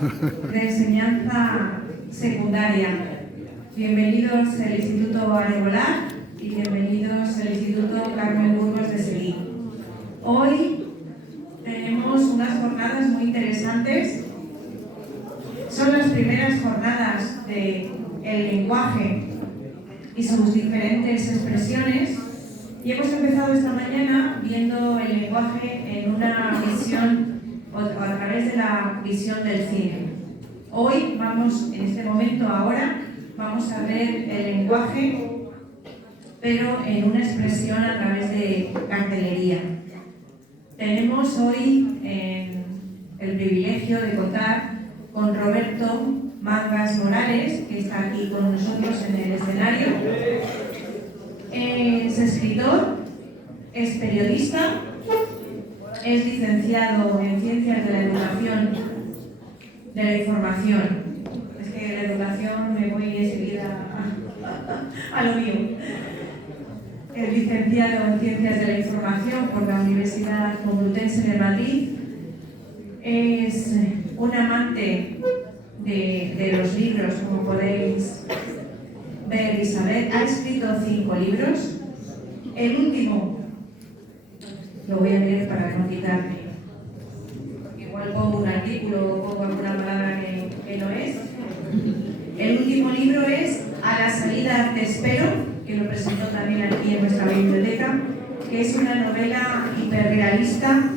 de enseñanza secundaria. Bienvenidos al Instituto Aregolar y bienvenidos al Instituto Carmen Burgos de Seguí. Hoy tenemos unas jornadas muy interesantes. Son las primeras jornadas del lenguaje y sus diferentes expresiones. Y hemos empezado esta mañana viendo el lenguaje en una visión o a través de la visión del cine. Hoy vamos, en este momento ahora, vamos a ver el lenguaje, pero en una expresión a través de cartelería. Tenemos hoy el privilegio de contar con Roberto Mangas Morales, que está aquí con nosotros en el escenario. Es escritor, es periodista, es licenciado en Ciencias de la Educación, de la Información. Es que la educación me voy enseguida a lo mío. Es licenciado en Ciencias de la Información por la Universidad Complutense de Madrid. Es un amante de los libros, como podéis ver y saber. Ha escrito 5 libros. El último, lo voy a leer para no quitarme. Igual pongo un artículo o pongo alguna palabra que no es. El último libro es A la salida te espero, que lo presentó también aquí en nuestra biblioteca, que es una novela hiperrealista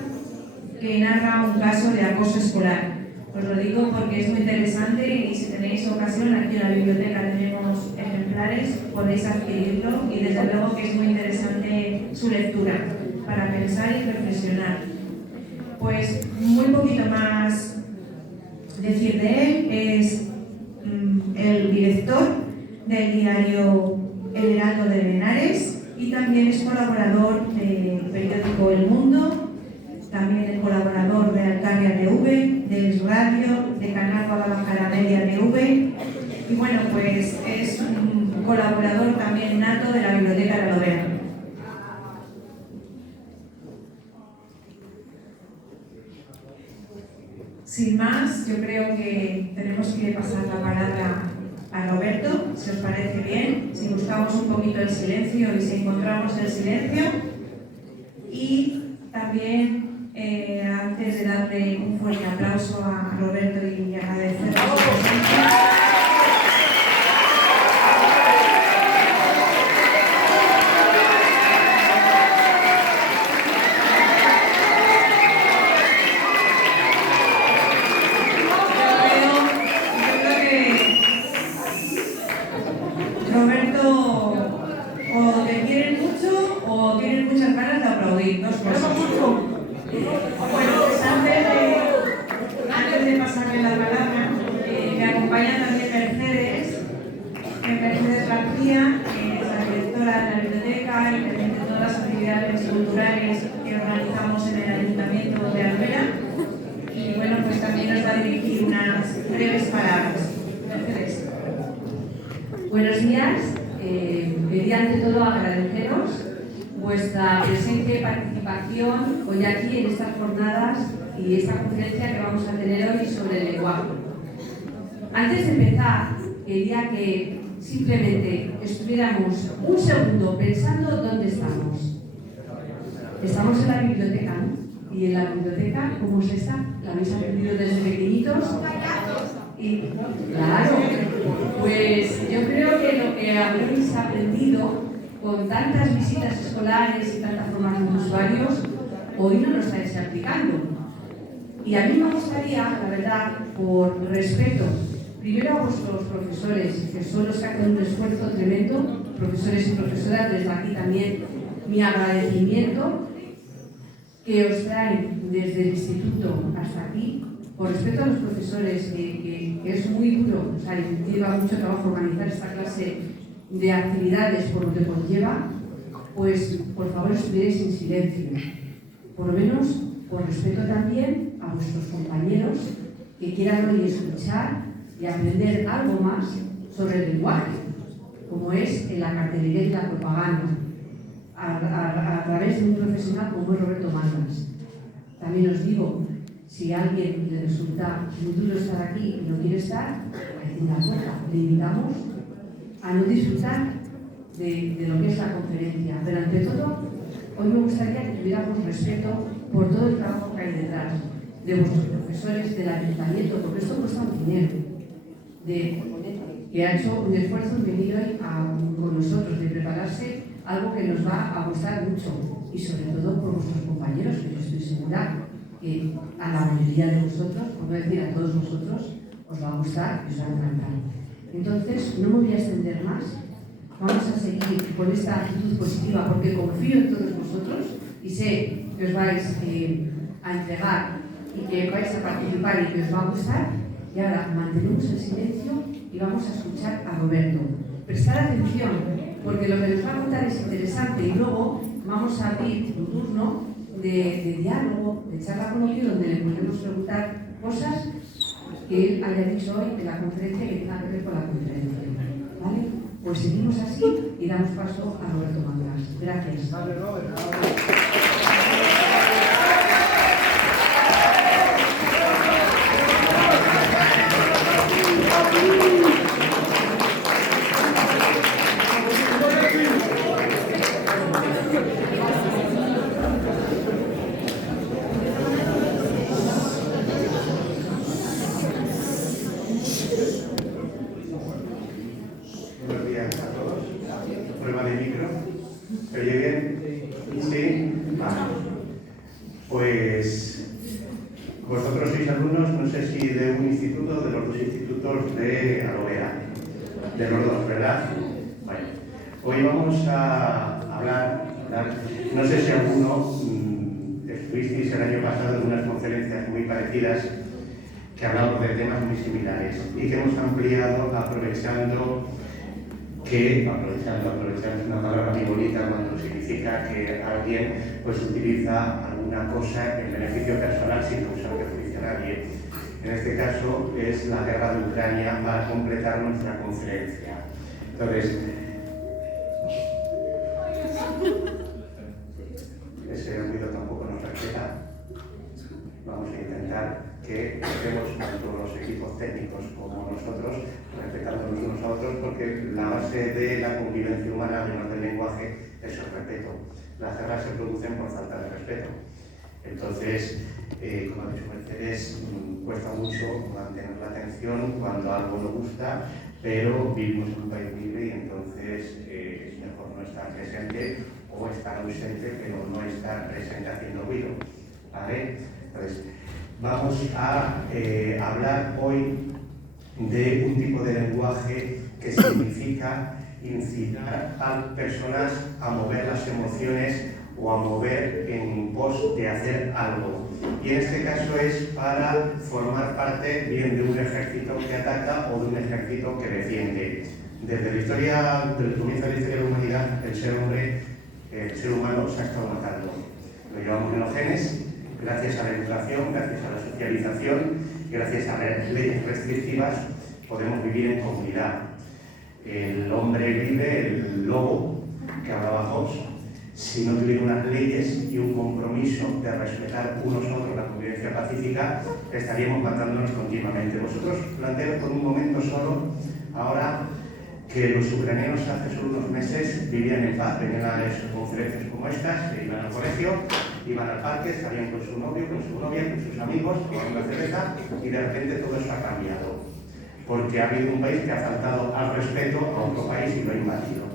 que narra un caso de acoso escolar. Os lo digo porque es muy interesante y si tenéis ocasión, aquí en la biblioteca tenemos ejemplares, podéis adquirirlo y desde luego que es muy interesante su lectura para pensar y reflexionar. Pues muy poquito más decir de él. Es el director del diario El Heraldo de Benares y también es colaborador del periódico El Mundo. También es colaborador de Alcarria TV, de Radio, de Canal Guadalajara Media TV. Y bueno, pues es un colaborador también nato de la Biblioteca de Lovera. Sin más, yo creo que tenemos que pasar la palabra a Roberto, si os parece bien, si buscamos un poquito el silencio y si encontramos el silencio. Y también antes de darle un fuerte aplauso a Roberto y agradecerle su presencia. Yo creo que Roberto o te quieren mucho o tienen muchas ganas de aplaudir, dos cosas. Bueno, pues antes de pasarle la palabra, me acompaña también Mercedes García, que es la directora de la biblioteca y de todas las actividades culturales que organizamos en el Ayuntamiento de Alvera. Y bueno, pues también nos va a dirigir unas breves palabras. Mercedes. Buenos días. Quería ante todo agradeceros vuestra presencia y participación hoy aquí en estas jornadas y esta conferencia que vamos a tener hoy sobre el lenguaje. Antes de empezar, quería que simplemente estuviéramos un segundo pensando dónde estamos. Estamos en la biblioteca, ¿no? Y en la biblioteca, ¿cómo es esta? ¿La habéis aprendido desde pequeñitos? Y, claro, pues yo creo que lo que habéis aprendido con tantas visitas escolares y tanta formación de usuarios, hoy no lo estáis aplicando. Y a mí me gustaría, la verdad, por respeto, primero a vuestros profesores, que son los que hacen un esfuerzo tremendo, profesores y profesoras, desde aquí también mi agradecimiento, que os traen desde el instituto hasta aquí, por respeto a los profesores, que es muy duro, o sea, lleva mucho trabajo organizar esta clase de actividades por lo que conlleva, pues por favor estuvierais en silencio. Por lo menos por respeto también a vuestros compañeros que quieran hoy escuchar y aprender algo más sobre el lenguaje, como es en la cartelería y la propaganda, a través de un profesional como es Roberto Mangas. También os digo, Si a alguien le resulta muy duro estar aquí y no quiere estar, hay que ir a la puerta. Le invitamos a no disfrutar de lo que es la conferencia. Pero ante todo, hoy me gustaría que tuviéramos respeto por todo el trabajo que hay detrás, de vuestros profesores, del ayuntamiento, porque esto cuesta un dinero, que ha hecho un esfuerzo en venir hoy con nosotros, de prepararse algo que nos va a gustar mucho, y sobre todo por vuestros compañeros, que yo estoy segura que a la mayoría de vosotros, por no decir a todos vosotros, os va a gustar y os va a encantar. Entonces, no me voy a extender más. Vamos a seguir con esta actitud positiva porque confío en todos vosotros y sé que os vais a entregar y que vais a participar y que os va a gustar. Y ahora mantenemos el silencio y vamos a escuchar a Roberto. Prestar atención, porque lo que nos va a contar es interesante y luego vamos a abrir un turno de diálogo, de charla con Oki, donde le podemos preguntar cosas que él haya dicho hoy en la conferencia que tengan que ver con la conferencia. ¿Vale? Pues seguimos así y damos paso a Roberto Manglas. Gracias. Buenos días a todos. Prueba de micro. ¿Se oye bien? ¿Sí? Vale. Pues vosotros sois alumnos, no sé si de un instituto o de los dos institutos de Alovera. De los dos, ¿verdad? Bueno, hoy vamos a hablar, no sé si alguno estuvisteis el año pasado en unas conferencias muy parecidas que hablamos de temas muy similares y que hemos ampliado aprovechando es una palabra muy bonita cuando significa que alguien pues utiliza alguna cosa en beneficio personal sin causar perjuicio a nadie. En este caso es la guerra de Ucrania para completar nuestra conferencia. Entonces, ese ruido tampoco nos respeta. Vamos a intentar que estemos tanto los equipos técnicos como nosotros respetándonos unos a otros, porque la base de la convivencia humana, además del lenguaje, es el respeto. Las guerras se producen por falta de respeto. Entonces, como ha dicho Mercedes, cuesta mucho mantener la atención cuando algo nos gusta, pero vivimos en un país libre y entonces es mejor no estar presente o estar ausente, pero no estar presente haciendo ruido. ¿Vale? Entonces, vamos a hablar hoy de un tipo de lenguaje que significa incitar a personas a mover las emociones o a mover en pos de hacer algo. Y en este caso es para formar parte bien de un ejército que ataca o de un ejército que defiende. Desde la historia, desde el comienzo de la historia de la humanidad, el ser humano se ha estado matando. Lo llevamos en los genes. Gracias a la educación, gracias a la socialización, gracias a las leyes restrictivas, podemos vivir en comunidad. El hombre vive, el lobo, que hablaba Hobbes, si no tuviera unas leyes y un compromiso de respetar unos a otros la convivencia pacífica, estaríamos matándonos continuamente. Vosotros planteaos por un momento solo, ahora, que los ucranianos hace solo unos meses vivían en paz, venían a las conferencias como estas, se iban al colegio, iban al parque, salían con su novio, con su novia, con sus amigos, tomaban una cerveza y de repente todo eso ha cambiado. Porque ha habido un país que ha faltado al respeto a otro país y lo ha invadido.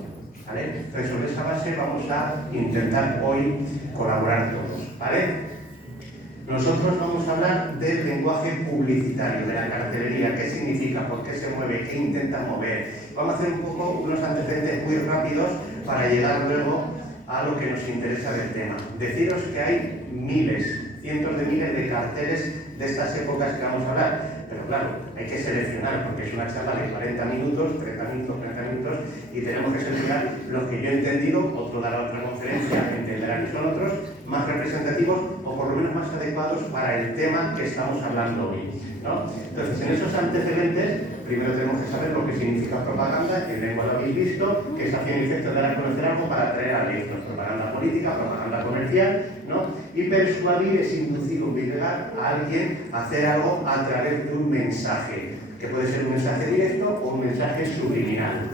¿Vale? Entonces, sobre esa base vamos a intentar hoy colaborar todos. ¿Vale? Nosotros vamos a hablar del lenguaje publicitario, de la cartelería, qué significa, por qué se mueve, qué intenta mover. Vamos a hacer un poco unos antecedentes muy rápidos para llegar luego a lo que nos interesa del tema. Deciros que hay miles, cientos de miles de carteles de estas épocas que vamos a hablar, pero claro, hay que seleccionar porque es una charla de 40 minutos, 30 minutos, 30 minutos y tenemos que seleccionar los que yo he entendido, otro dará otra conferencia, entenderá que son otros, más representativos o por lo menos más adecuados para el tema que estamos hablando hoy, ¿no? Entonces, en esos antecedentes, primero tenemos que saber lo que significa propaganda, que en lengua lo habéis visto, que es hacer el efecto de dar a conocer algo para atraer a electos, propaganda política, propaganda comercial, ¿no? Y persuadir es inducir o obligar a alguien a hacer algo a través de un mensaje, que puede ser un mensaje directo o un mensaje subliminal.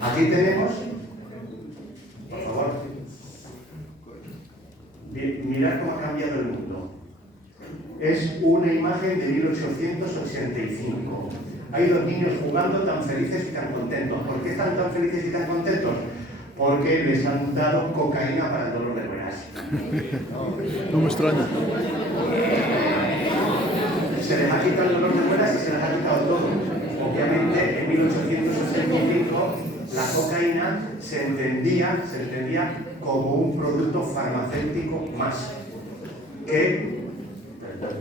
Aquí tenemos, por favor, mirad cómo ha cambiado el mundo. Es una imagen de 1885. Hay dos niños jugando tan felices y tan contentos. ¿Por qué están tan felices y tan contentos? Porque les han dado cocaína para el dolor de muelas. No me extraña. Se les ha quitado el dolor de muelas y se les ha quitado todo. Obviamente, en 1885, la cocaína se entendía como un producto farmacéutico más, que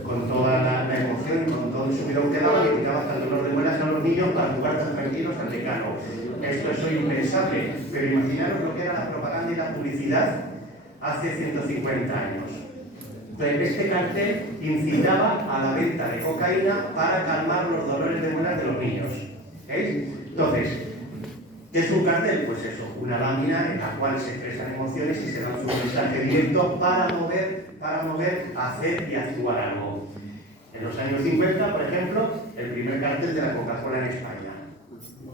con toda la emoción y con todo el subidón que daba, le quitaba hasta el dolor de muelas a los niños para jugar tan tranquilos al decano. Esto es hoy impensable, pero imaginaros lo que era la propaganda y la publicidad hace 150 años. Entonces, este cartel incitaba a la venta de cocaína para calmar los dolores de muelas de los niños. ¿Veis? Entonces, ¿qué es un cartel? Pues eso, una lámina en la cual se expresan emociones y se lanza un mensaje directo para mover, hacer y actuar algo. En los años 50, por ejemplo, el primer cartel de la Coca-Cola en España,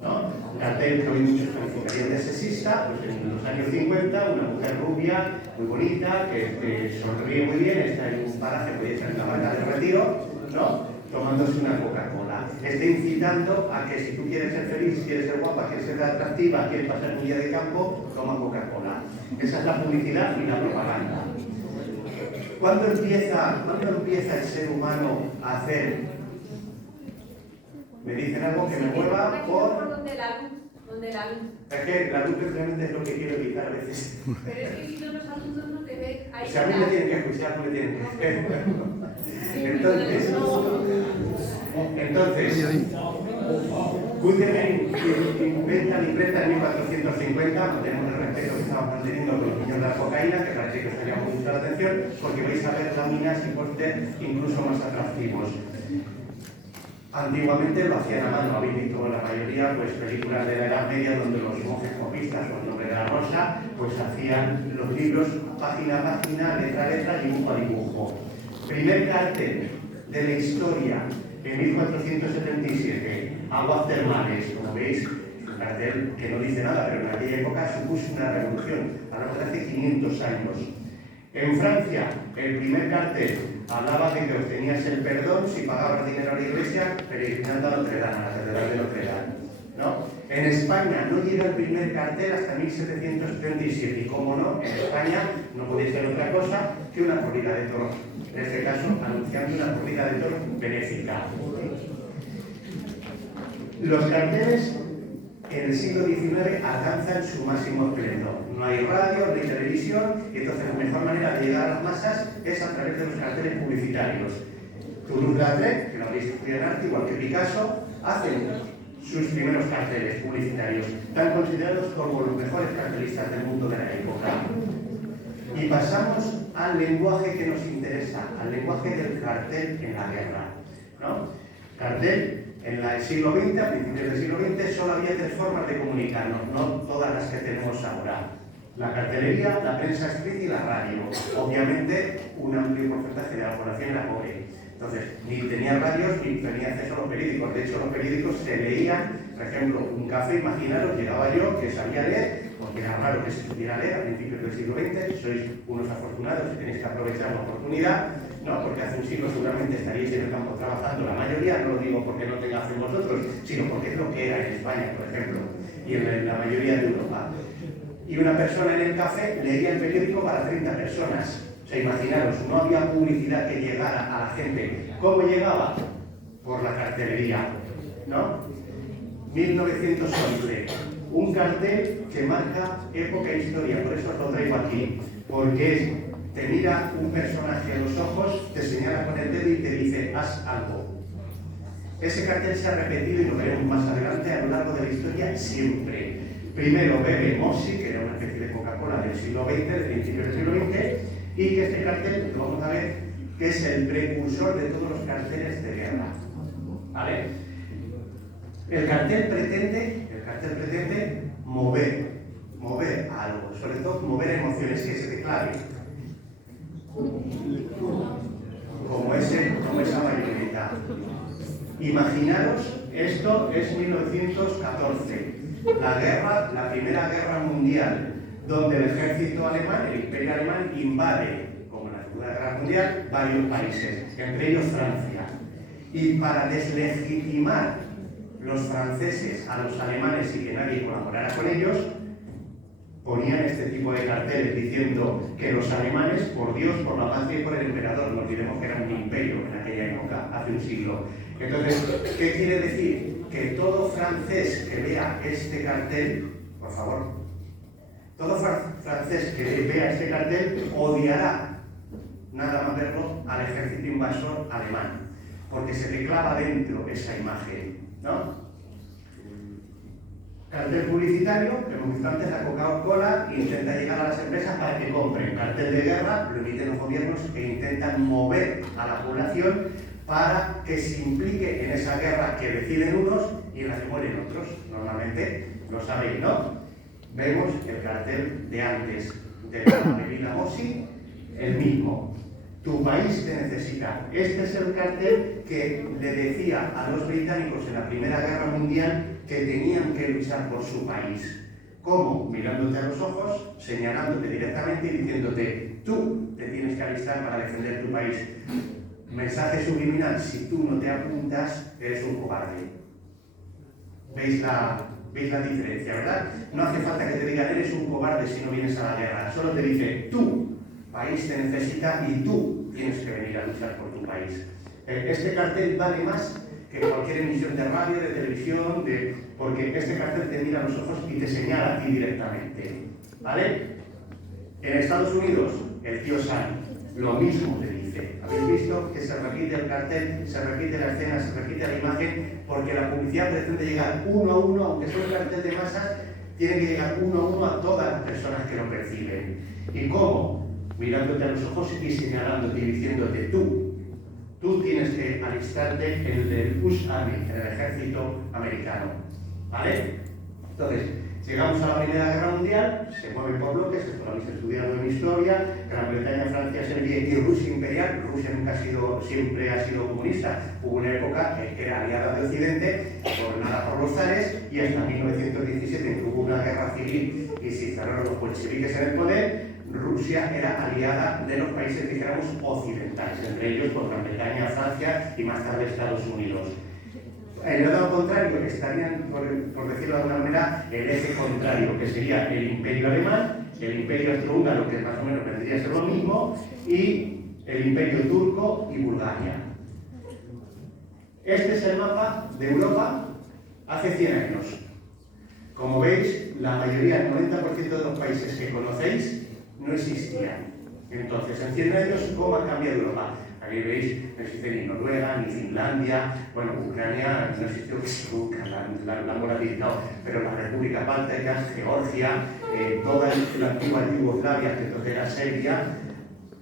¿no? Un cartel que hoy muchos calificarían de sexista, pues en los años 50, una mujer rubia, muy bonita, que sonríe muy bien, está en un paraje, puede estar en la banca de retiro, ¿no? Tomándose una Coca-Cola. Está incitando a que si tú quieres ser feliz, quieres ser guapa, quieres ser atractiva, quieres pasar un día de campo, toma Coca-Cola. Esa es la publicidad y la propaganda. ¿Cuándo empieza el ser humano a hacer? Me dicen algo que me mueva por... Donde la luz. Es que la luz realmente es lo que quiero evitar a veces. Pero es que si no los adultos no te ven, ahí Si a mí me tienen que escuchar, no me tienen que ver. Entonces, Gutenberg inventa la imprenta en 1450, tenemos el respeto que estamos manteniendo con los niños de la cocaína, que parece que os haya mucho la atención, porque vais a ver láminas y póster incluso más atractivos. Antiguamente lo hacían a mano, habéis visto la mayoría pues, películas de la Edad Media donde los monjes copistas o el nombre de la rosa pues hacían los libros página a página, letra a letra, dibujo a dibujo. Primer cartel de la historia en 1477, aguas termales, como veis, un cartel que no dice nada, pero en aquella época supuso una revolución, hablamos de hace 500 años. En Francia, el primer cartel hablaba de que obtenías el perdón si pagabas dinero a la iglesia, peregrinando a Notre Dame, a la Catedral de Notre Dame, ¿no? En España no llega el primer cartel hasta 1737, y como no, en España no podía ser otra cosa que una corrida de toros, en este caso anunciando una corrida de toros benéfica. Los carteles en el siglo XIX alcanzan su máximo esplendor. No hay radio, no hay televisión, y entonces la mejor manera de llegar a las masas es a través de los carteles publicitarios. Toulouse-Lautrec, que lo habéis estudiado en arte, igual que Picasso, hacen sus primeros carteles publicitarios, tan considerados como los mejores cartelistas del mundo de la época. Y pasamos al lenguaje que nos interesa, al lenguaje del cartel en la guerra, ¿no? Cartel. En el siglo XX, a principios del siglo XX, solo había tres formas de comunicarnos, no todas las que tenemos ahora. La cartelería, la prensa escrita y la radio. Obviamente, un amplio porcentaje de la población era pobre. Entonces, ni tenía radios ni tenía acceso a los periódicos. De hecho, los periódicos se leían, por ejemplo, un café, imaginaros, llegaba yo que sabía leer, porque era raro que se pudiera leer a principios del siglo XX, sois unos afortunados y tenéis que aprovechar la oportunidad, ¿no? Porque hace un siglo seguramente estaríais en el campo trabajando, la mayoría, no lo digo porque no tengáis vosotros, sino porque es lo que era en España, por ejemplo, y en la mayoría de Europa. Y una persona en el café leía el periódico para 30 personas. O sea, imaginaros, no había publicidad que llegara a la gente. ¿Cómo llegaba? Por la cartelería, ¿no? 1911, un cartel que marca época e historia, por eso os lo traigo aquí, porque te mira un personaje a los ojos, te señala con el dedo y te dice, haz algo. Ese cartel se ha repetido y lo veremos más adelante a lo largo de la historia siempre. Primero bebe Mosi, que era una especie de Coca-Cola del siglo XX, del principio del siglo XX, y que este cartel, lo vamos a ver, que es el precursor de todos los carteles de guerra. ¿Vale? El cartel pretende mover algo, sobre todo mover emociones, que se te clave. como esa marioneta. Imaginaros, esto es 1914, la Primera Guerra Mundial, donde el ejército alemán, el Imperio Alemán, invade, como en la Segunda Guerra Mundial, varios países, entre ellos Francia. Y para deslegitimar los franceses a los alemanes y que nadie colaborara con ellos, ponían este tipo de carteles diciendo que los alemanes, por Dios, por la patria y por el emperador, no olvidemos que era un imperio en aquella época, hace un siglo. Entonces, ¿qué quiere decir? Que todo francés que vea este cartel, por favor, todo francés que vea este cartel odiará, nada más verlo, al ejército invasor alemán, porque se le clava dentro esa imagen, ¿no? Cartel publicitario, que hemos visto antes, la Coca-Cola intenta llegar a las empresas para que compren. Cartel de guerra, lo emiten los gobiernos que intentan mover a la población para que se implique en esa guerra que deciden unos y en la que mueren otros. Normalmente, lo sabéis, ¿no? Vemos el cartel de antes de la bebida Mosi, el mismo. Tu país te necesita. Este es el cartel que le decía a los británicos en la Primera Guerra Mundial que tenían que luchar por su país. ¿Cómo? Mirándote a los ojos, señalándote directamente y diciéndote, tú te tienes que alistar para defender tu país. Mensaje subliminal, si tú no te apuntas, eres un cobarde. ¿Veis la diferencia, verdad? No hace falta que te digan, eres un cobarde si no vienes a la guerra. Solo te dice, tú, país te necesita y tú tienes que venir a luchar por tu país. Este cartel vale más que cualquier emisión de radio, de televisión, porque este cartel te mira a los ojos y te señala a ti directamente. ¿Vale? En Estados Unidos, el tío Sam, lo mismo te dice. ¿Habéis visto que se repite el cartel, se repite la escena, se repite la imagen? Porque la publicidad pretende llegar uno a uno, aunque sea un cartel de masas, tiene que llegar uno a uno a todas las personas que lo perciben. ¿Y cómo? Mirándote a los ojos y señalándote y diciéndote tú tienes que alistarte en el US Army, en el ejército americano. ¿Vale? Entonces, llegamos a la Primera Guerra Mundial, se mueve por bloques, esto lo habéis estudiado en historia, Gran Bretaña, Francia, Serbia y Rusia imperial. Rusia nunca siempre ha sido comunista. Hubo una época que era aliada de Occidente, gobernada por los zares, y hasta 1917, en que hubo una guerra civil y se instalaron los bolcheviques en el poder, Rusia era aliada de los países, dijéramos, occidentales, entre ellos por Gran Bretaña, Francia y más tarde Estados Unidos. En el lado contrario estarían, por decirlo de alguna manera, el eje contrario, que sería el Imperio Alemán, el Imperio Austrohúngaro, que más o menos vendría a ser lo mismo, y el Imperio Turco y Bulgaria. Este es el mapa de Europa hace 100 años. Como veis, la mayoría, el 90% de los países que conocéis, no existían. Entonces, en 100 años, ¿cómo ha cambiado Europa? Aquí veis, no existe ni Noruega, ni Finlandia, bueno, Ucrania no existió, que la hemos ratificado, pero las repúblicas bálticas, Georgia, toda la antigua Yugoslavia, que entonces era Serbia,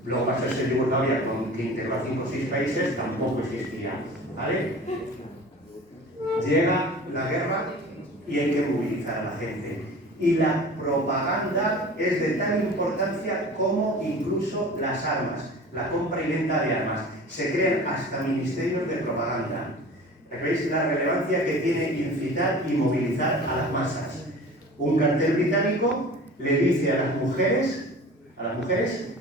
luego pasó a ser Yugoslavia, que integró a 5 o 6 países, tampoco existía. ¿Vale? Llega la guerra y hay que movilizar a la gente. Y la propaganda es de tal importancia como incluso las armas, la compra y venta de armas. Se crean hasta ministerios de propaganda. ¿Veis la relevancia que tiene incitar y movilizar a las masas? Un cartel británico le dice a las mujeres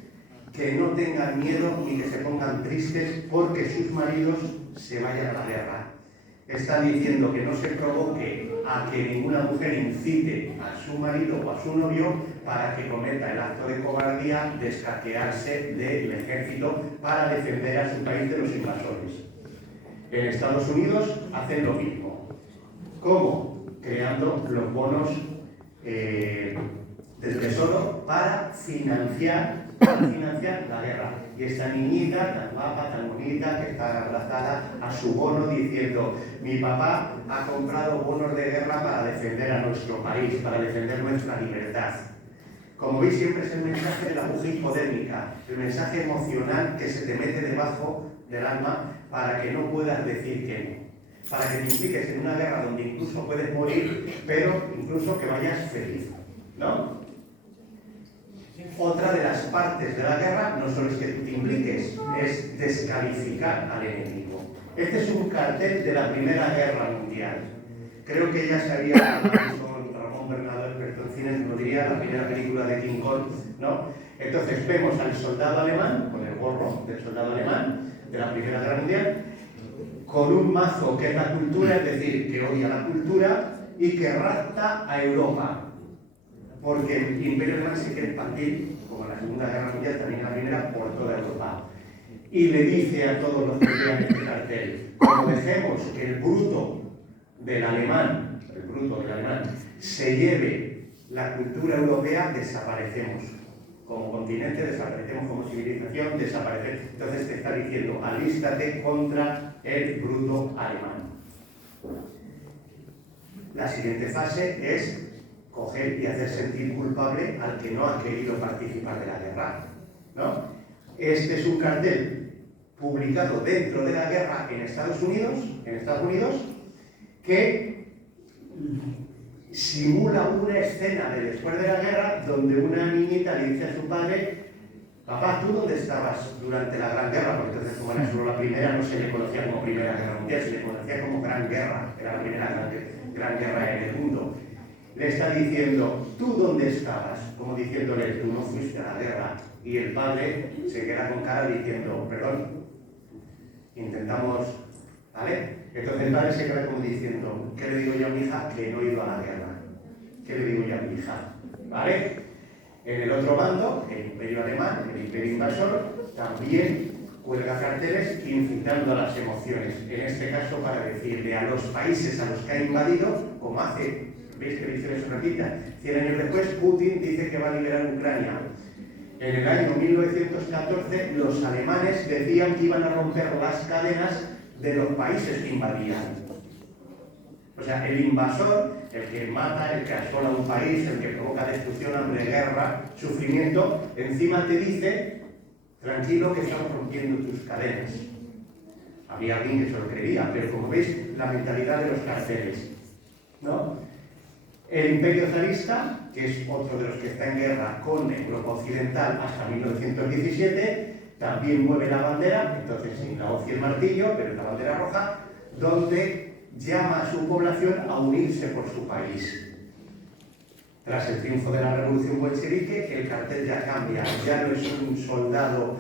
que no tengan miedo ni que se pongan tristes porque sus maridos se vayan a la guerra. Están diciendo que no se provoque a que ninguna mujer incite a su marido o a su novio para que cometa el acto de cobardía de escaquearse del ejército para defender a su país de los invasores. En Estados Unidos hacen lo mismo. ¿Cómo? Creando los bonos del tesoro para financiar la guerra. Y esta niñita tan guapa, tan bonita, que está abrazada a su bono diciendo: mi papá ha comprado bonos de guerra para defender a nuestro país, para defender nuestra libertad. Como veis, siempre es el mensaje de la mujer hipodérmica, el mensaje emocional que se te mete debajo del alma para que no puedas decir que no, para que te impliques en una guerra donde incluso puedes morir, pero incluso que vayas feliz, ¿no? Otra de las partes de la guerra no solo es que tú te impliques, es descalificar al enemigo. Este es un cartel de la Primera Guerra Mundial. Creo que ya se había hablado con Ramón Bernardo, experto en cine, nos diría la primera película de King Kong, ¿no? Entonces vemos al soldado alemán, con el gorro del soldado alemán de la Primera Guerra Mundial, con un mazo que es la cultura, es decir, que odia la cultura y que rapta a Europa. Porque el Imperio Alemán se quiere expandir, como en la Segunda Guerra Mundial, también en la Primera, por toda Europa. Y le dice a todos los que vean este cartel, como dejemos que el bruto del alemán, se lleve la cultura europea, desaparecemos. Como continente desaparecemos, como civilización desaparecemos. Entonces te está diciendo, alístate contra el bruto alemán. La siguiente fase es coger y hacer sentir culpable al que no ha querido participar de la guerra, ¿no? Este es un cartel publicado dentro de la guerra en Estados Unidos, que simula una escena de después de la guerra donde una niñita le dice a su padre: papá, ¿tú dónde estabas durante la Gran Guerra? Porque entonces, como era solo la primera, no se le conocía como Primera Guerra Mundial, se le conocía como Gran Guerra, era la primera gran guerra en el mundo. Le está diciendo, ¿tú dónde estabas? Como diciéndole, tú no fuiste a la guerra. Y el padre se queda con cara diciendo, perdón, intentamos, ¿vale? Entonces el padre se queda como diciendo, ¿qué le digo yo a mi hija? Que no he ido a la guerra. ¿Qué le digo yo a mi hija? ¿Vale? En el otro bando, el Imperio Alemán, el Imperio Invasor, también cuelga carteles incitando a las emociones. En este caso, para decirle a los países a los que ha invadido, como hace, veis que la historia se repita, 100 años después, Putin dice que va a liberar Ucrania. En el año 1914, los alemanes decían que iban a romper las cadenas de los países que invadían. O sea, el invasor, el que mata, el que asola un país, el que provoca destrucción, hambre, guerra, sufrimiento, encima te dice, tranquilo que estamos rompiendo tus cadenas. Había alguien que se lo creía, pero como veis, la mentalidad de los carteles, ¿no? El Imperio zarista, que es otro de los que está en guerra con Europa Occidental hasta 1917, también mueve la bandera, entonces sin la hoz y el martillo, pero la bandera roja, donde llama a su población a unirse por su país. Tras el triunfo de la revolución bolchevique, el cartel ya cambia, ya no es un soldado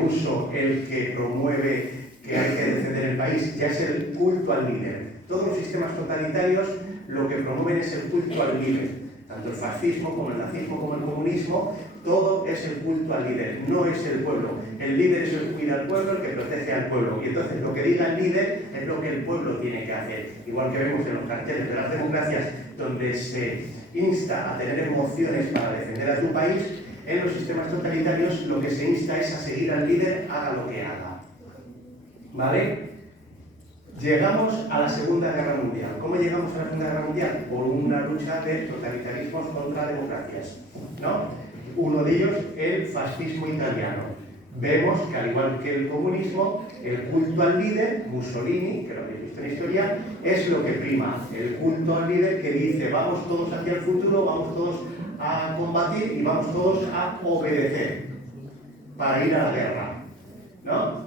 ruso el que promueve que hay que defender el país, ya es el culto al líder. Todos los sistemas totalitarios lo que promueven es el culto al líder. Tanto el fascismo como el nazismo como el comunismo, todo es el culto al líder, no es el pueblo. El líder es el que cuida al pueblo, el que protege al pueblo. Y entonces lo que diga el líder es lo que el pueblo tiene que hacer. Igual que vemos en los carteles de las democracias, donde se insta a tener emociones para defender a tu país, en los sistemas totalitarios lo que se insta es a seguir al líder, haga lo que haga. ¿Vale? Llegamos a la Segunda Guerra Mundial. ¿Cómo llegamos a la Segunda Guerra Mundial? Por una lucha de totalitarismos contra democracias, ¿no? Uno de ellos, el fascismo italiano. Vemos que, al igual que el comunismo, el culto al líder, Mussolini, que lo habéis visto en historia, es lo que prima. El culto al líder que dice, vamos todos hacia el futuro, vamos todos a combatir y vamos todos a obedecer para ir a la guerra, ¿no?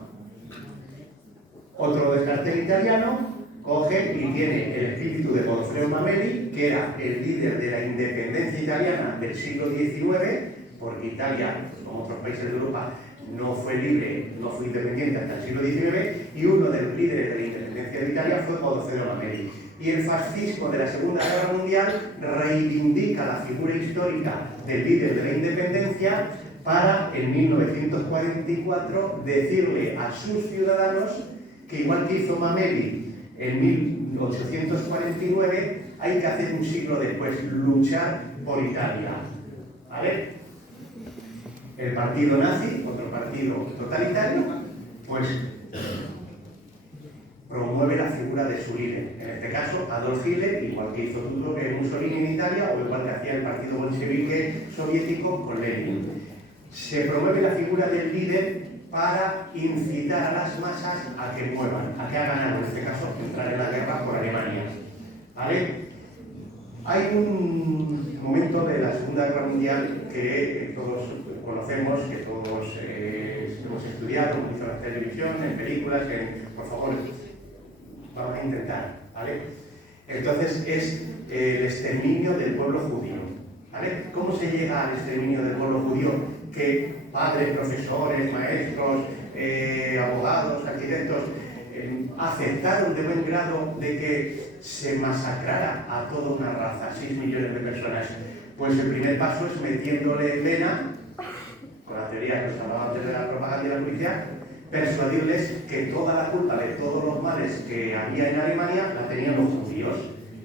Otro del cartel italiano coge y tiene el espíritu de Goffredo Mameli, que era el líder de la independencia italiana del siglo XIX, porque Italia, como otros países de Europa, no fue libre, no fue independiente hasta el siglo XIX, y uno de los líderes de la independencia de Italia fue Goffredo Mameli. Y el fascismo de la Segunda Guerra Mundial reivindica la figura histórica del líder de la independencia para, en 1944, decirle a sus ciudadanos que, igual que hizo Mameli en 1849, hay que hacer un siglo después, luchar por Italia. ¿Vale? El partido nazi, otro partido totalitario, pues promueve la figura de su líder. En este caso, Adolf Hitler, igual que hizo Mussolini en Italia, o igual que hacía el partido bolchevique soviético con Lenin. Se promueve la figura del líder para incitar a las masas a que muevan, a que hagan algo, en este caso, entrar en la guerra por Alemania. ¿Vale? Hay un momento de la Segunda Guerra Mundial que todos conocemos, conocemos, que todos hemos estudiado, mucho en la televisión, en películas, por favor, vamos a intentar, ¿vale? Entonces es el exterminio del pueblo judío, ¿vale? ¿Cómo se llega al exterminio del pueblo judío? Que padres, profesores, maestros, abogados, arquitectos, aceptaron de buen grado de que se masacrara a toda una raza, 6 millones de personas. Pues el primer paso es metiéndole pena, con la teoría que os hablaba antes de la propaganda y la publicidad, persuadirles que toda la culpa de todos los males que había en Alemania la tenían los judíos.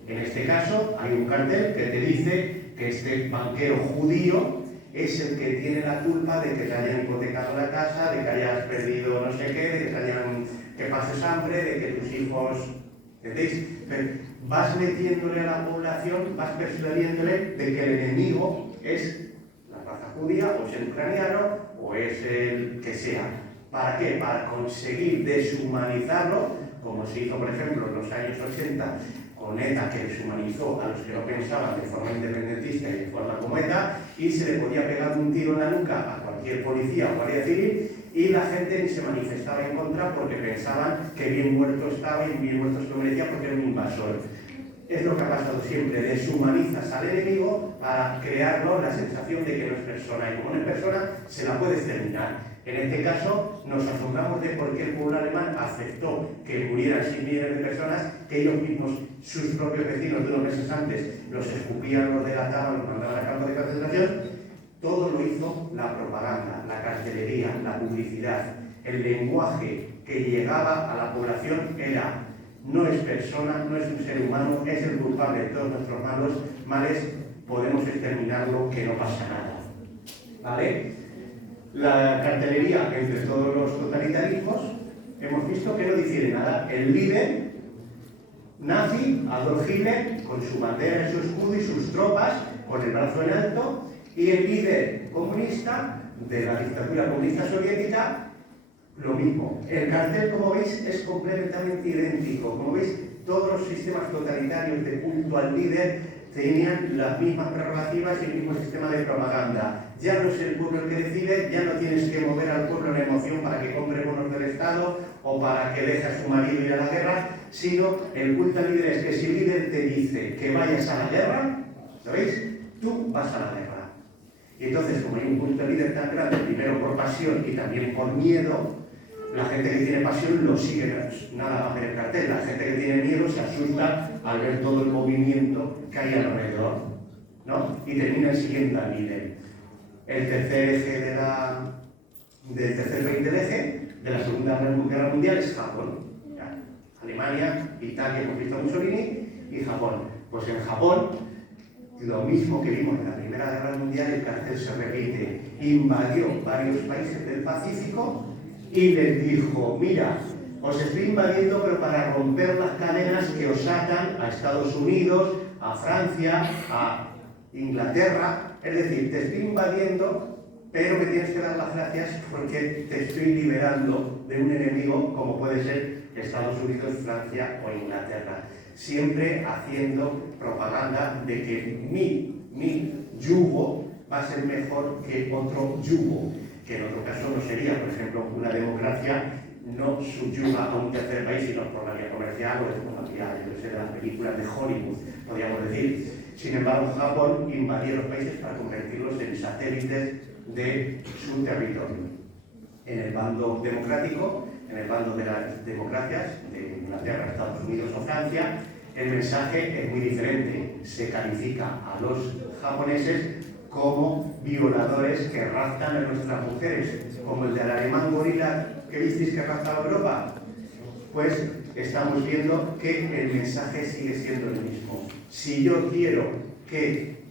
En este caso hay un cartel que te dice que este banquero judío es el que tiene la culpa de que te hayan hipotecado la casa, de que hayas perdido no sé qué, de que pases hambre, de que tus hijos... ¿Entendéis? Pero vas metiéndole a la población, vas persuadiéndole de que el enemigo es la raza judía, o es el ucraniano, o es el que sea. ¿Para qué? Para conseguir deshumanizarlo, como se hizo, por ejemplo, en los años 80, con ETA, que deshumanizó a los que no pensaban de forma independentista y de forma como ETA, y se le podía pegar un tiro en la nuca a cualquier policía o guardia civil, y la gente ni se manifestaba en contra porque pensaban que bien muerto estaba y bien muerto se lo merecía porque era un invasor. Es lo que ha pasado siempre, deshumanizas al enemigo para crearlo la sensación de que no es persona, y como no es persona, se la puede exterminar. En este caso, nos asombramos de por qué el pueblo alemán aceptó que murieran 6 millones de personas, que ellos mismos, sus propios vecinos de unos meses antes, los escupían, los delataban, los mandaban a campos de concentración. Todo lo hizo la propaganda, la cartelería, la publicidad. El lenguaje que llegaba a la población era: no es persona, no es un ser humano, es el culpable de todos nuestros males, podemos exterminarlo, que no pasa nada. ¿Vale? La cartelería entre todos los totalitarismos, hemos visto que no difiere nada. El líder nazi, Adolf Hitler, con su bandera y su escudo y sus tropas, con el brazo en alto, y el líder comunista de la dictadura comunista soviética, lo mismo. El cartel, como veis, es completamente idéntico. Como veis, todos los sistemas totalitarios de culto al líder tenían las mismas prerrogativas y el mismo sistema de propaganda. Ya no es el pueblo el que decide, ya no tienes que mover al pueblo en emoción para que compre bonos del Estado o para que deje a su marido ir a la guerra, sino el culto al líder es que si el líder te dice que vayas a la guerra, ¿sabéis? Tú vas a la guerra. Y entonces, como hay un culto al líder tan grande, primero por pasión y también por miedo, la gente que tiene pasión lo sigue nada más ver el cartel. La gente que tiene miedo se asusta al ver todo el movimiento que hay alrededor, ¿no? Y terminan siguiendo al líder. El tercer eje del tercer país del eje de la Segunda Guerra Mundial es Japón. ¿Ya? Alemania, Italia, hemos visto a Mussolini, y Japón. Pues en Japón, lo mismo que vimos en la Primera Guerra Mundial, el cartel se repite. Invadió varios países del Pacífico y les dijo: mira, os estoy invadiendo, pero para romper las cadenas que os atan a Estados Unidos, a Francia, a Inglaterra. Es decir, te estoy invadiendo, pero me tienes que dar las gracias porque te estoy liberando de un enemigo como puede ser Estados Unidos, Francia o Inglaterra. Siempre haciendo propaganda de que mi yugo va a ser mejor que otro yugo, que en otro caso no sería, por ejemplo, una democracia no subyuga a un tercer país, sino por la vía comercial o de tecnología, de las películas de Hollywood, podríamos decir. Sin embargo, Japón invadió los países para convertirlos en satélites de su territorio. En el bando democrático, en el bando de las democracias, de Inglaterra, Estados Unidos o Francia, el mensaje es muy diferente. Se califica a los japoneses como violadores que raptan a nuestras mujeres, como el del alemán gorila que visteis que raptaba Europa. Pues estamos viendo que el mensaje sigue siendo el mismo. Si yo quiero que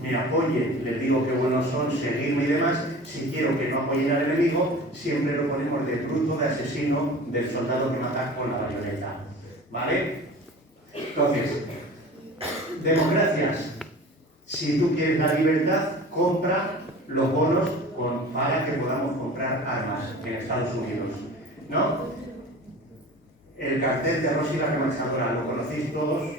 me apoyen, les digo que buenos son, seguirme y demás. Si quiero que no apoyen al enemigo, siempre lo ponemos de bruto, de asesino, del soldado que mata con la bayoneta. ¿Vale? Entonces, democracias. Si tú quieres la libertad, compra los bonos para que podamos comprar armas en Estados Unidos, ¿no? El cartel de Rossi la remachadora, lo conocéis todos,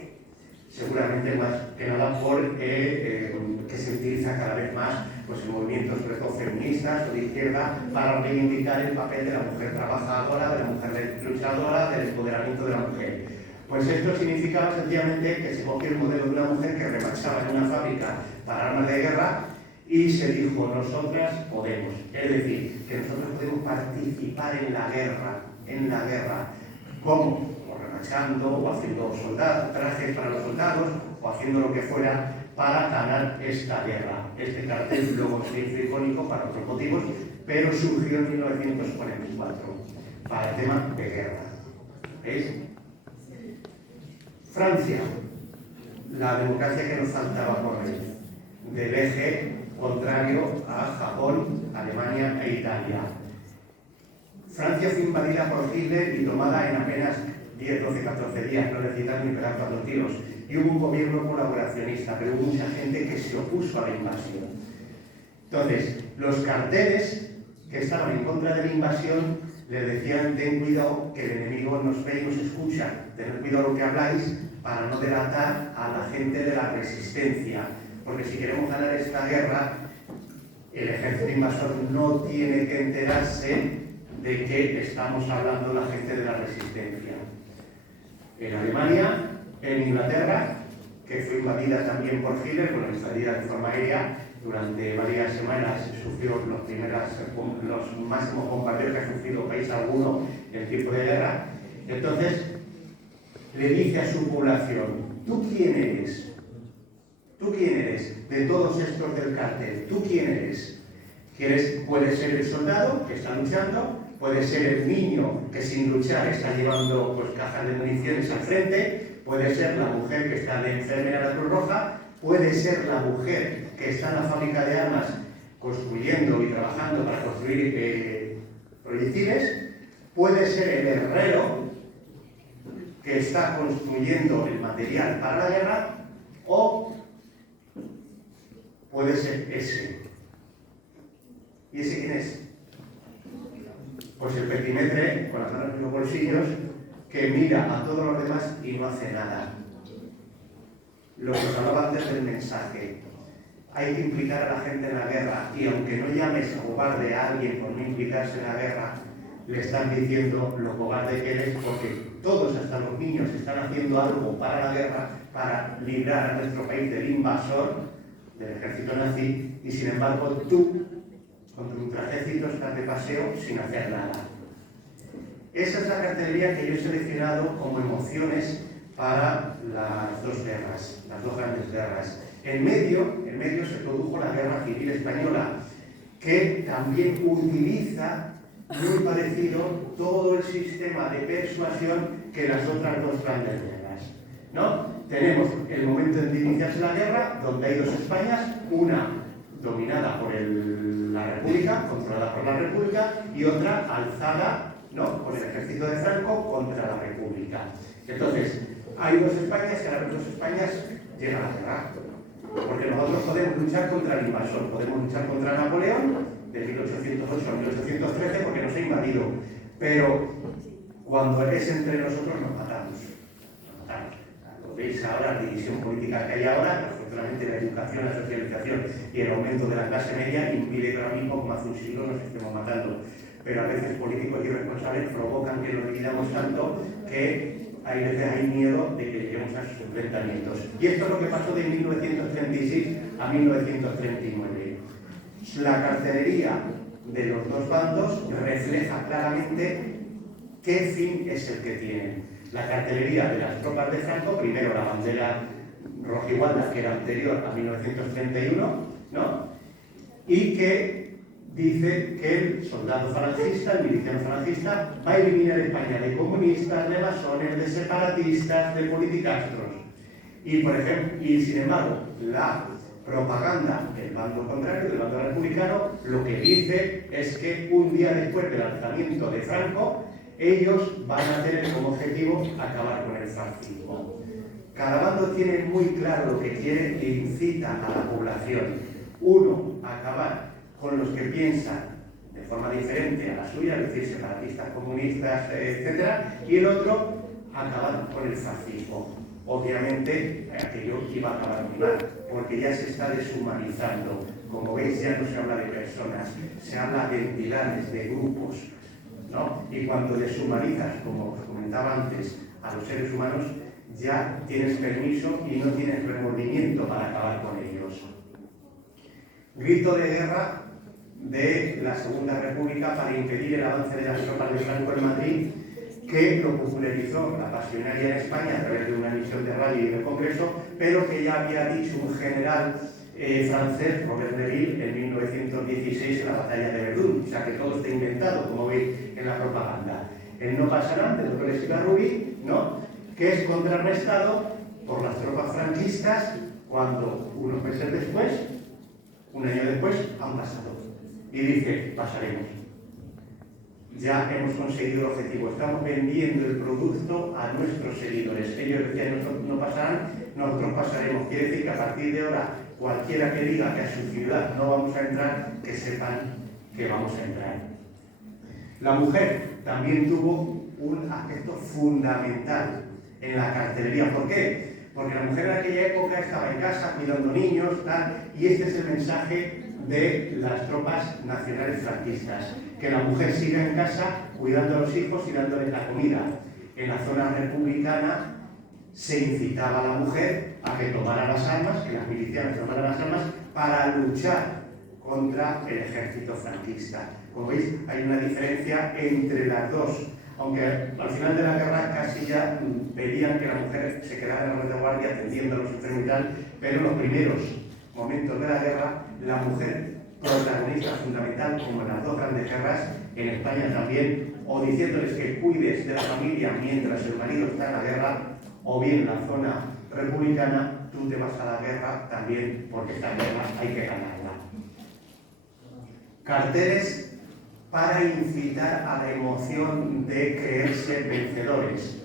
seguramente más que nada por que se utiliza cada vez más pues el movimiento sobre todo feministas o de izquierda para reivindicar el papel de la mujer trabajadora, de la mujer luchadora, del empoderamiento de la mujer. Pues esto significaba sencillamente que se cogió el modelo de una mujer que remachaba en una fábrica para armas de guerra y se dijo, nosotras podemos. Es decir, que nosotros podemos participar en la guerra. ¿Cómo? O remachando, o haciendo trajes para los soldados, o haciendo lo que fuera para ganar esta guerra. Este cartel luego se hizo icónico para otros motivos, pero surgió en 1944 para el tema de guerra. ¿Veis? Francia, la democracia que nos faltaba por ver, del eje contrario a Japón, Alemania e Italia. Francia fue invadida por Hitler y tomada en apenas 10, 12, 14 días, no necesitaron ni pegar 4 tiros. Y hubo un gobierno colaboracionista, pero hubo mucha gente que se opuso a la invasión. Entonces, los carteles que estaban en contra de la invasión les decían, ten cuidado que el enemigo nos ve y nos escucha, tened cuidado lo que habláis para no delatar a la gente de la resistencia, porque si queremos ganar esta guerra, el ejército invasor no tiene que enterarse de que estamos hablando la gente de la resistencia. En Alemania, en Inglaterra, que fue invadida también por Hitler, con la invadida de forma aérea, durante varias semanas sufrió los máximos bombardeos que ha sufrido país alguno en tiempo de guerra. Entonces, le dice a su población, ¿tú quién eres? ¿Tú quién eres de todos estos del cartel? ¿Tú quién eres? Puede ser el soldado que está luchando, puede ser el niño que sin luchar está llevando pues, cajas de municiones al frente, puede ser la mujer que está de enfermera de la Cruz Roja, puede ser la mujer que está en la fábrica de armas construyendo y trabajando para construir proyectiles, puede ser el herrero que está construyendo el material para la guerra, o puede ser ese. ¿Y ese quién es? Pues el petimetre, con las manos en los bolsillos, que mira a todos los demás y no hace nada. Lo que os hablaba antes del mensaje. Hay que implicar a la gente en la guerra, y aunque no llames a cobarde a alguien por no implicarse en la guerra, le están diciendo lo cobarde que eres, porque todos, hasta los niños, están haciendo algo para la guerra, para librar a nuestro país del invasor, del ejército nazi, y sin embargo tú, con tu trajecito, estás de paseo sin hacer nada. Esa es la cartelería que yo he seleccionado como emociones para las dos guerras, las dos grandes guerras. En medio se produjo la Guerra Civil Española, que también utiliza muy parecido todo el sistema de persuasión que las otras dos grandes guerras, ¿no? Tenemos el momento en que iniciarse la guerra, donde hay dos Españas, una dominada por la República, controlada por la República, y otra alzada, ¿no?, por el ejército de Franco contra la República. Entonces, hay dos Españas, y a las dos Españas llega la guerra. Porque nosotros podemos luchar contra el invasor, podemos luchar contra Napoleón de 1808 a 1813 porque nos ha invadido, pero cuando es entre nosotros nos matamos. Lo veis ahora, la división política que hay ahora, afortunadamente la educación, la socialización y el aumento de la clase media impide que ahora mismo, como hace un siglo, nos estemos matando. Pero a veces políticos irresponsables provocan que nos dividamos tanto que hay veces hay miedo de que lleguemos a sus enfrentamientos. Y esto es lo que pasó de 1936 a 1939. La cartelería de los dos bandos refleja claramente qué fin es el que tienen. La cartelería de las tropas de Franco, primero la bandera rojigualda, que era anterior a 1931, ¿no?, y que dice que el soldado falangista, el miliciano falangista, va a eliminar España de comunistas, de masones, de separatistas, de politicastros. Y, por ejemplo, y sin embargo, la propaganda del bando contrario, del bando republicano, lo que dice es que un día después del lanzamiento de Franco, ellos van a tener como objetivo acabar con el fascismo. Cada bando tiene muy claro lo que quiere e incita a la población. Uno, acabar con los que piensan de forma diferente a la suya, es decir, separatistas, comunistas, etc. Y el otro, acabar con el fascismo. Obviamente, aquello iba a acabar muy mal, porque ya se está deshumanizando. Como veis, ya no se habla de personas, se habla de entidades, de grupos, ¿no? Y cuando deshumanizas, como os comentaba antes, a los seres humanos, ya tienes permiso y no tienes remordimiento para acabar con ellos. Grito de guerra de la Segunda República para impedir el avance de las tropas de Franco en Madrid, que lo popularizó la Pasionaria en España a través de una emisión de radio y del Congreso, pero que ya había dicho un general francés, Robert Neville, en 1916 en la batalla de Verdún. O sea que todo está inventado, como veis en la propaganda. El no pasarán del doctor Esquivarrubí, ¿no?, que es contrarrestado por las tropas franquistas cuando unos meses después, un año después, han pasado. Y dice, pasaremos. Ya hemos conseguido el objetivo, estamos vendiendo el producto a nuestros seguidores. Ellos decían, nosotros no pasarán, nosotros pasaremos. Quiere decir que a partir de ahora, cualquiera que diga que a su ciudad no vamos a entrar, que sepan que vamos a entrar. La mujer también tuvo un aspecto fundamental en la cartelería. ¿Por qué? Porque la mujer en aquella época estaba en casa cuidando niños, tal, y este es el mensaje de las tropas nacionales franquistas, que la mujer siga en casa cuidando a los hijos y dándoles la comida. En la zona republicana se incitaba a la mujer a que tomara las armas, que las milicianas tomaran las armas para luchar contra el ejército franquista. Como veis, hay una diferencia entre las dos, aunque al final de la guerra casi ya pedían que la mujer se quedara en la retaguardia atendiendo a los enfermos y tal, pero en los primeros momentos de la guerra, la mujer protagonista fundamental, como en las dos grandes guerras, en España también, o diciéndoles que cuides de la familia mientras el marido está en la guerra, o bien en la zona republicana, tú te vas a la guerra también, porque esta guerra hay que ganarla. Carteles para incitar a la emoción de creerse vencedores.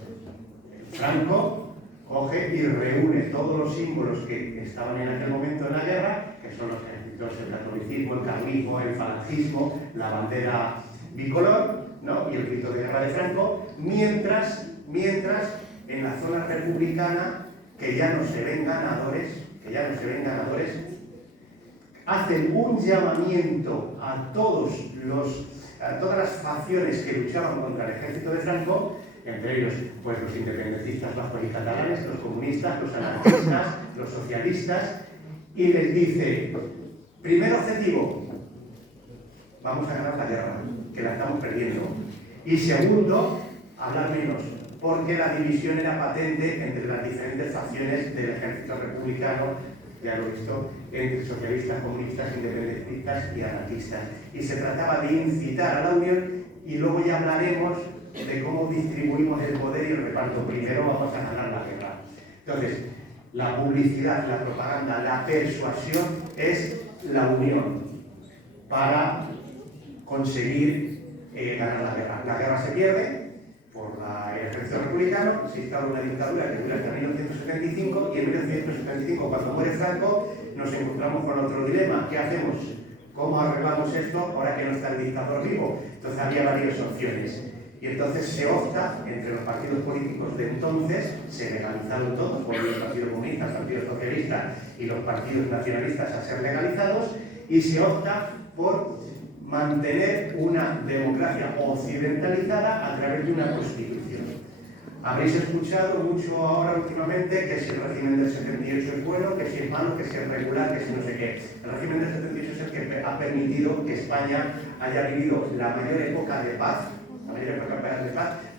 Franco coge y reúne todos los símbolos que estaban en aquel momento en la guerra, que son los ejércitos, el catolicismo, el carlismo, el falangismo, la bandera bicolor, ¿no?, y el grito de guerra de Franco, mientras en la zona republicana, que ya no se ven ganadores, hacen un llamamiento a todas las facciones que luchaban contra el ejército de Franco, entre ellos pues los independentistas vascos y catalanes, los comunistas, los anarquistas, los socialistas, y les dice, primer objetivo, vamos a ganar la guerra, que la estamos perdiendo, y segundo, hablar menos, porque la división era patente entre las diferentes facciones del ejército republicano, ya lo he visto, entre socialistas, comunistas, independentistas y anarquistas. Y se trataba de incitar a la unión, y luego ya hablaremos de cómo distribuimos el poder y el reparto. Primero vamos a ganar la guerra. Entonces, la publicidad, la propaganda, la persuasión es la unión para conseguir ganar la guerra. La guerra se pierde por el ejército republicano, se instala una dictadura que dura hasta 1975, y en 1975, cuando muere Franco, nos encontramos con otro dilema. ¿Qué hacemos? ¿Cómo arreglamos esto ahora que no está el dictador vivo? Entonces había varias opciones. Y entonces se opta entre los partidos políticos de entonces, se legalizaron todos, volvió el Partido Comunista, el Partido Socialista y los partidos nacionalistas a ser legalizados, y se opta por mantener una democracia occidentalizada a través de una constitución. Habréis escuchado mucho ahora últimamente que si el régimen del 78 es bueno, que si es malo, que si es regular, que si no sé qué. El régimen del 78 es el que ha permitido que España haya vivido la mayor época de paz,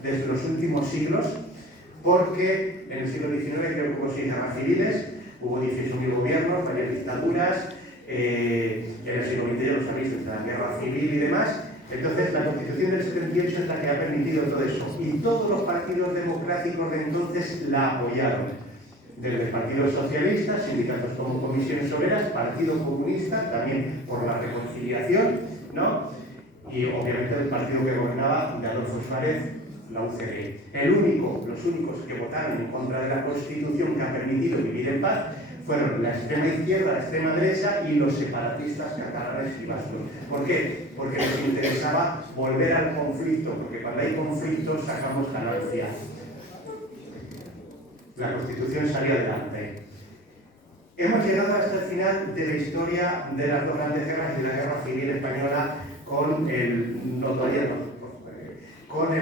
desde los últimos siglos, porque en el siglo XIX creo que hubo 6 guerras civiles, hubo 18.000 gobiernos, varias dictaduras, en el siglo XX ya lo sabéis, entre la guerra civil y demás. Entonces la Constitución del 78 es la que ha permitido todo eso, y todos los partidos democráticos de entonces la apoyaron, desde el Partido Socialista, sindicatos como Comisiones Obreras, Partido Comunista, también por la reconciliación, ¿no?, y obviamente el partido que gobernaba de Adolfo Suárez, la UCD. Los únicos que votaron en contra de la Constitución que ha permitido vivir en paz fueron la extrema izquierda, la extrema derecha y los separatistas catalanes y vascos. ¿Por qué? Porque les interesaba volver al conflicto, porque cuando hay conflicto sacamos ganancia. La Constitución salió adelante. Hemos llegado hasta el final de la historia de las dos grandes guerras y de la Guerra Civil Española con el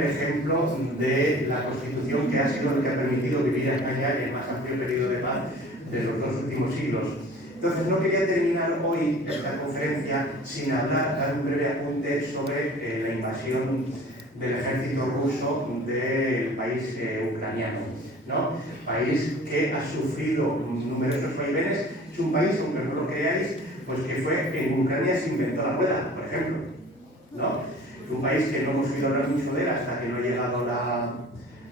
ejemplo de la Constitución, que ha sido lo que ha permitido vivir a España en el más amplio periodo de paz de los dos últimos siglos. Entonces, no quería terminar hoy esta conferencia sin dar un breve apunte sobre la invasión del ejército ruso del país ucraniano, ¿no? País que ha sufrido numerosos vaivenes. Es un país, aunque no lo creáis, pues que fue en Ucrania se inventó la rueda, por ejemplo, ¿no? Es un país que no hemos oído hablar mucho de él hasta que no ha llegado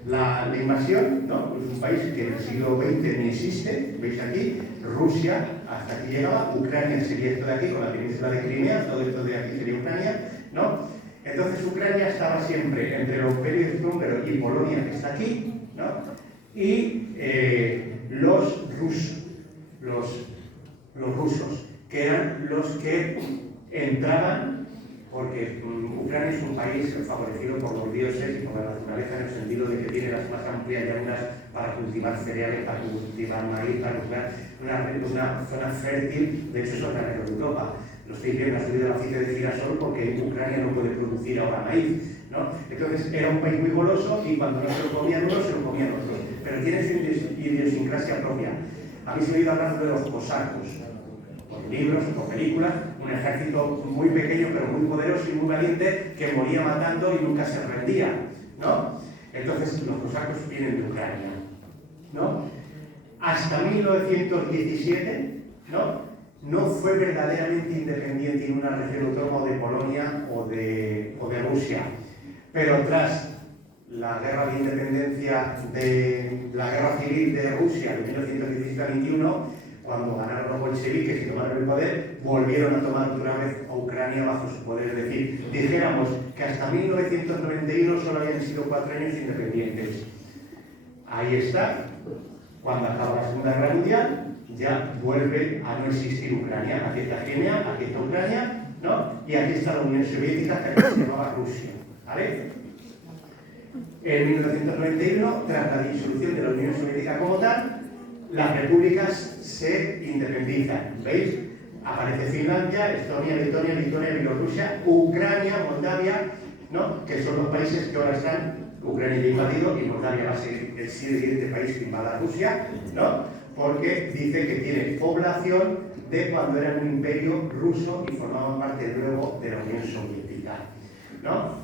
la invasión, ¿no? Es un país que en el siglo XX ni existe, veis aquí, Rusia hasta aquí llegaba, Ucrania sería esto de aquí, con la península de Crimea, todo esto de aquí sería Ucrania, ¿no? Entonces Ucrania estaba siempre entre el Imperio Austrohúngaro y Polonia, que está aquí, ¿no? Y los rusos, que eran los que entraban, porque Ucrania es un país favorecido por los dioses y por la naturaleza, en el sentido de que tiene las más amplias llanuras para cultivar cereales, para cultivar maíz, para cultivar una zona fértil. De hecho, es otra región de Europa. Lo estáis viendo, ha subido el aceite de girasol porque Ucrania no puede producir ahora maíz, ¿no? Entonces, era un país muy goloso y cuando no se lo comían unos, se lo comían otros. Pero tiene su idiosincrasia propia. Habéis oído hablar de los cosacos, por libros o por películas, un ejército muy pequeño pero muy poderoso y muy valiente que moría matando y nunca se rendía, ¿no? Entonces, los cosacos vienen de Ucrania, ¿no? Hasta 1917, no fue verdaderamente independiente en una región autónoma de Polonia o de Rusia, pero tras la guerra de independencia la guerra civil de Rusia de 1917 a 21, cuando ganaron los bolcheviques y tomaron el poder, volvieron a tomar otra vez a Ucrania bajo su poder. Es decir, dijéramos que hasta 1991 solo habían sido 4 años independientes. Ahí está. Cuando acaba la Segunda Guerra Mundial, ya vuelve a no existir Ucrania. Aquí está Crimea, aquí está Ucrania, ¿no? Y aquí está la Unión Soviética, que se llamaba Rusia, ¿vale? En 1991, tras la disolución de la Unión Soviética como tal, las repúblicas se independizan. ¿Veis? Aparece Finlandia, Estonia, Letonia, Lituania, Bielorrusia, Ucrania, Moldavia, ¿no? Que son los países que ahora están. Ucrania ya invadido y Moldavia va a ser el siguiente país que invada Rusia, ¿no? Porque dice que tiene población de cuando era un imperio ruso y formaban parte luego de la Unión Soviética, ¿no?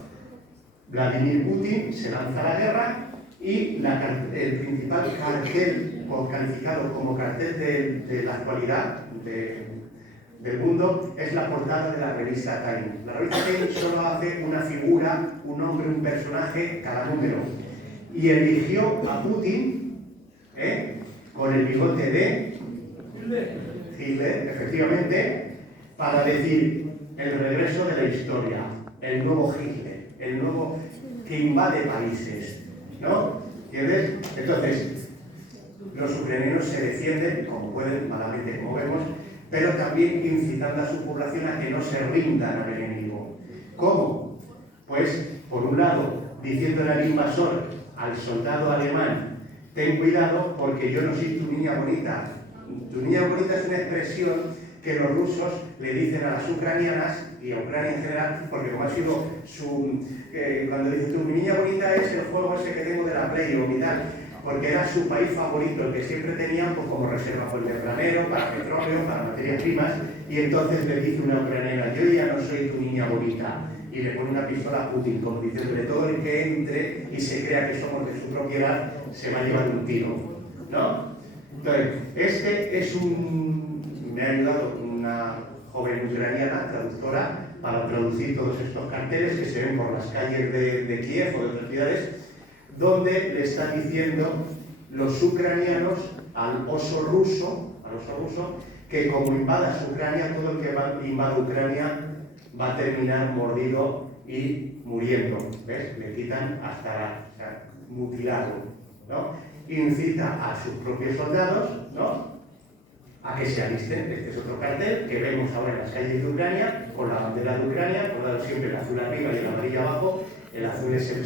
Vladimir Putin se lanza a la guerra y el principal cartel, calificado como cartel de la actualidad del mundo, es la portada de la revista Time. La revista Time solo hace una figura, un hombre, un personaje, cada número. Y eligió a Putin, con el bigote de Hitler, efectivamente, para decir el regreso de la historia, el nuevo Hitler, el nuevo que invade países, ¿no? ¿Entiendes? Entonces, los ucranianos se defienden, como pueden, malamente como vemos, pero también incitando a su población a que no se rindan al enemigo. ¿Cómo? Pues, por un lado, diciéndole al invasor, al soldado alemán, ten cuidado porque yo no soy tu niña bonita. Tu niña bonita es una expresión que los rusos le dicen a las ucranianas y a Ucrania en general, porque como ha sido cuando dicen tu niña bonita es el juego ese que tengo de la Play o mi tal, porque era su país favorito, el que siempre tenían pues, como reserva por el granero, para petróleo, para materias primas, y entonces le dice una ucraniana, yo ya no soy tu niña bonita, y le pone una pistola a Putin, como diciéndole, todo el que entre y se crea que somos de su propiedad, se va a llevar un tiro, ¿no? Entonces, me ha ayudado una joven ucraniana, traductora, para traducir todos estos carteles que se ven por las calles de Kiev o de otras ciudades, donde le están diciendo los ucranianos al oso ruso, que como invadas Ucrania, todo el que invada Ucrania va a terminar mordido y muriendo. ¿Ves? Le quitan hasta mutilado, ¿no? Incita a sus propios soldados, ¿no?, a que se alisten. Este es otro cartel que vemos ahora en las calles de Ucrania, con la bandera de Ucrania, colgado siempre el azul arriba y el amarillo abajo. El azul es el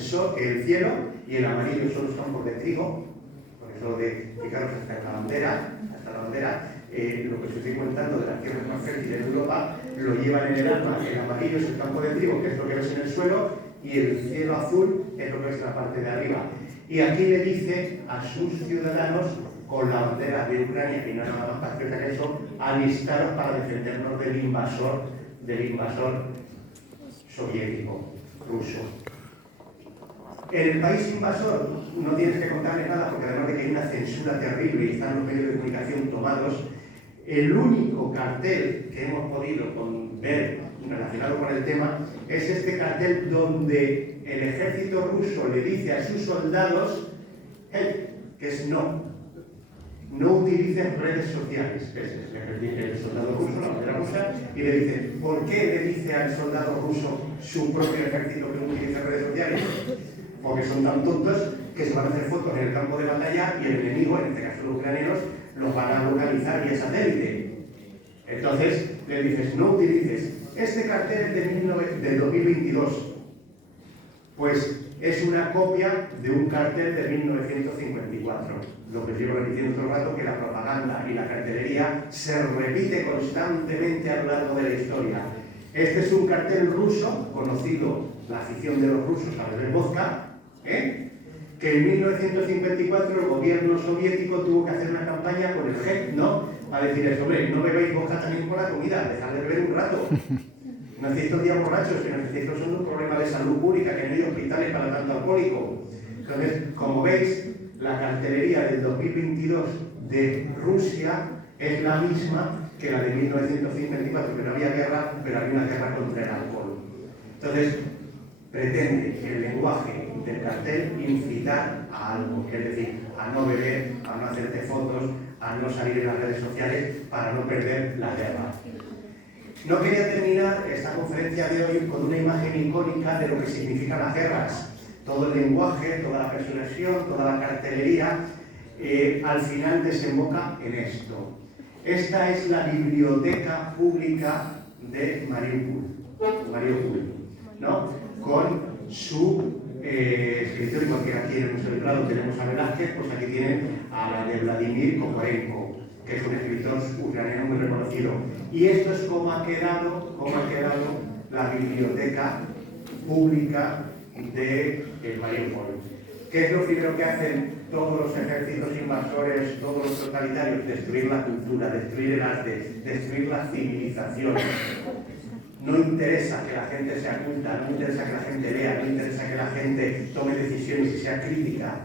cielo y el amarillo son los campos de trigo. Por eso de fijaros hasta la bandera, lo que os estoy contando de las tierras más fértiles de Europa, lo llevan en el alma. El amarillo es el campo de trigo, que es lo que ves en el suelo, y el cielo azul es lo que ves en la parte de arriba. Y aquí le dice a sus ciudadanos, con la bandera de Ucrania, y no nada más patriota que eso, alistaros para defendernos del invasor soviético, ruso. En el país invasor no tienes que contarles nada, porque además de que hay una censura terrible y están los medios de comunicación tomados, el único cartel que hemos podido ver relacionado con el tema es este cartel donde el ejército ruso le dice a sus soldados que es no utilicen redes sociales. El soldado ruso, la bandera rusa, y le dice, ¿por qué le dice al soldado ruso su propio ejército que no utilice redes sociales? Porque son tan tontos que se van a hacer fotos en el campo de batalla y el enemigo, en este caso los ucranianos, los van a localizar vía satélite. Entonces le dices, no utilices. Este cartel es de 2022. Pues es una copia de un cartel de 1954. Lo que sigo repitiendo todo el rato, que la propaganda y la cartelería se repite constantemente a lo largo de la historia. Este es un cartel ruso, conocido, la afición de los rusos a beber vodka, que en 1954 el gobierno soviético tuvo que hacer una campaña con el GEP, ¿no? Para decirles, hombre, no bebéis vodka también por la comida, dejad de beber un rato. No hacéis todo el día borrachos, que necesitáis son un problema de salud pública, que no hay hospitales para tanto alcohólico. Entonces, como veis, la cartelería del 2022 de Rusia es la misma que la de 1954, que no había guerra, pero había una guerra contra el alcohol. Entonces, pretende el lenguaje del cartel incitar a algo, es decir, a no beber, a no hacerte fotos, a no salir en las redes sociales para no perder la guerra. No quería terminar esta conferencia de hoy con una imagen icónica de lo que significan las guerras. Todo el lenguaje, toda la persuasión, toda la cartelería, al final desemboca en esto. Esta es la biblioteca pública de Mariupol, ¿no? Con su escritor, igual que aquí en el Museo del Prado tenemos a Velázquez, pues aquí tienen a la de Vladimir Kokorenko, que es un escritor ucraniano muy reconocido. Y esto es cómo ha quedado la biblioteca pública de Mariupol. ¿Qué es lo primero que hacen todos los ejércitos invasores, todos los totalitarios? Destruir la cultura, destruir el arte, destruir la civilización. No interesa que la gente sea culta, no interesa que la gente lea, no interesa que la gente tome decisiones y sea crítica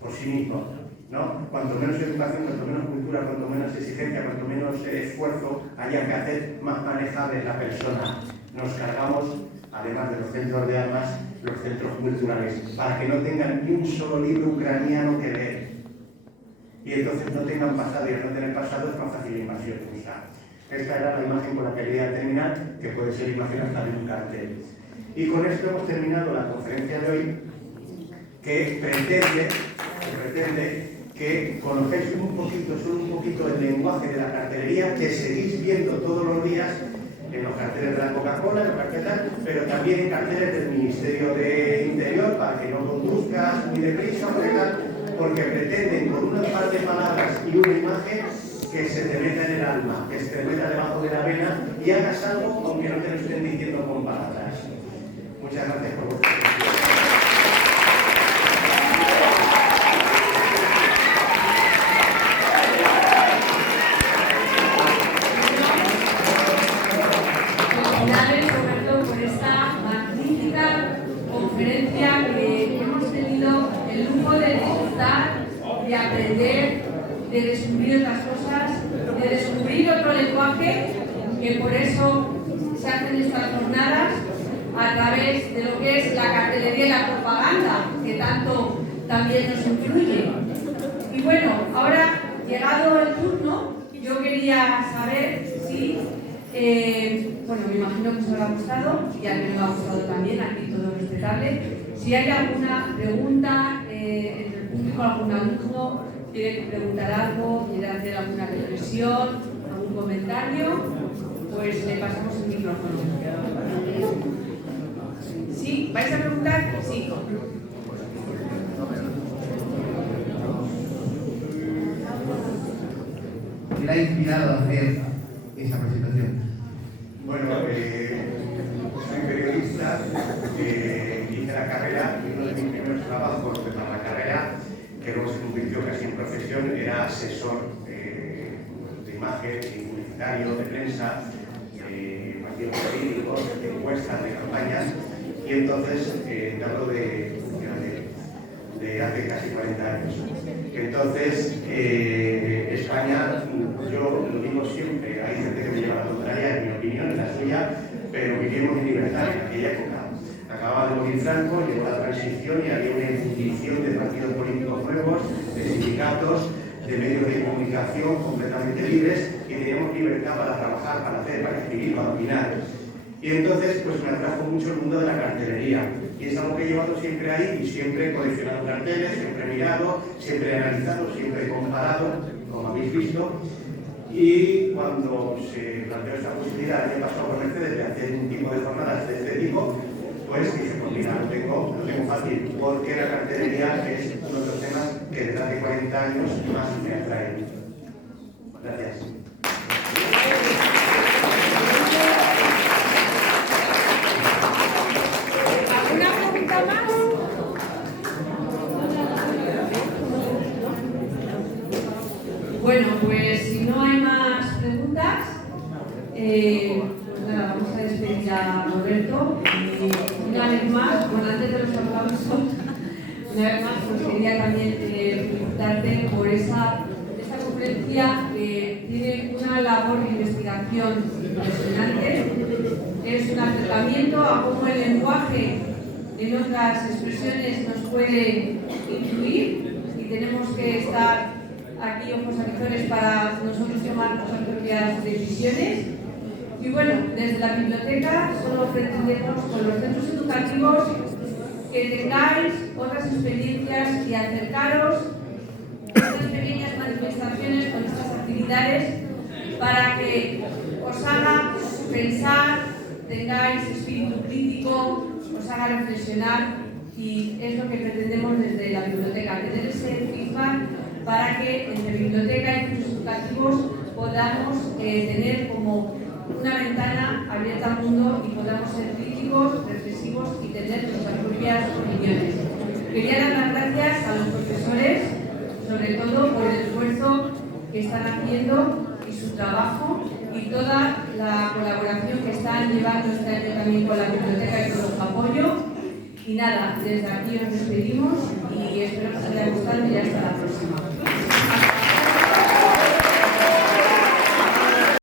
por sí mismo, ¿no? Cuanto menos educación, cuanto menos cultura, cuanto menos exigencia, cuanto menos esfuerzo haya que hacer, más manejable es la persona. Nos cargamos, además de los centros de armas, los centros culturales, para que no tengan ni un solo libro ucraniano que leer. Y entonces no tengan pasado, y al no tener pasado es más fácil la invasión rusa. Esta era la imagen con la que quería terminar, que puede ser imagen hasta de un cartel. Y con esto hemos terminado la conferencia de hoy, que pretende que conozcáis solo un poquito el lenguaje de la cartelería que seguís viendo todos los días en los carteles de la Coca-Cola, en los carteles, pero también en carteles del Ministerio de Interior, para que no conduzcas muy deprisa, porque pretenden con una par de palabras y una imagen que se te meta en el alma, que se te meta debajo de la vena y hagas algo aunque no te lo estén diciendo con palabras. Muchas gracias por vuestra atención. Por esta magnífica conferencia que hemos tenido el lujo de disfrutar, de aprender, de descubrir otras cosas, de descubrir otro lenguaje, que por eso se hacen estas jornadas a través de lo que es la cartelería y la propaganda, que tanto también nos influye. Y bueno, ahora, llegado el turno, yo quería saber si, bueno, me imagino que os habrá gustado, y a mí me ha gustado también, aquí todo respetable, si hay alguna pregunta entre el público, algún alumno quiere preguntar algo, quiere hacer alguna reflexión, algún comentario, pues le pasamos el micrófono. ¿Sí? ¿Vais a preguntar? Sí. La inspirado a hacer esa presentación? Bueno, soy periodista, hice la carrera y uno de mis primeros trabajos para la carrera, que luego se convirtió casi en profesión, era asesor de imagen, publicitario, de prensa, partidos políticos, de encuestas, de campañas, y entonces te hablo de hace casi 40 años. Entonces, España, yo lo digo siempre, hay gente que me lleva la contraria, en mi opinión, en la suya, pero vivimos en libertad en aquella época. Acababa de morir Franco, llegó la transición y había una ebullición de partidos políticos nuevos, de sindicatos, de medios de comunicación completamente libres, y teníamos libertad para trabajar, para hacer, para escribir, para opinar. Y entonces pues me atrajo mucho el mundo de la cartelería, y es algo que he llevado siempre ahí, y siempre he coleccionado carteles, siempre he mirado, siempre he analizado, siempre he comparado, como habéis visto. Y cuando se planteó esta posibilidad el año pasado por Mercedes de hacer un tipo de jornadas de este tipo, pues dije, pues mira, lo tengo fácil, porque la cartelería es uno de los temas que desde hace 40 años más me atrae. Gracias. ¿Alguna pregunta más? Bueno, pues si no hay más preguntas, pues nada, vamos a despedir a Roberto. Y una vez más, bueno, antes de los aplausos, una vez más, pues quería también felicitarte por esta conferencia que tiene una labor de investigación impresionante. Es un acercamiento a cómo el lenguaje en otras expresiones nos puede influir, y tenemos que estar aquí ojos actores para nosotros tomar nuestras propias decisiones. Y bueno, desde la biblioteca solo pretendemos con los centros educativos que tengáis otras experiencias y acercaros a estas pequeñas manifestaciones con estas actividades para que os haga pensar, tengáis espíritu crítico, os haga reflexionar, y es lo que pretendemos desde la biblioteca, tener ese feedback para que entre biblioteca y centros educativos podamos tener como una ventana abierta al mundo y podamos ser críticos, reflexivos y tener nuestras propias opiniones. Quería dar las gracias a los profesores, sobre todo por el esfuerzo que están haciendo y su trabajo y toda la colaboración que están llevando este año también con la biblioteca y con su apoyo. Y nada, desde aquí os despedimos y espero que os haya gustado y ya está.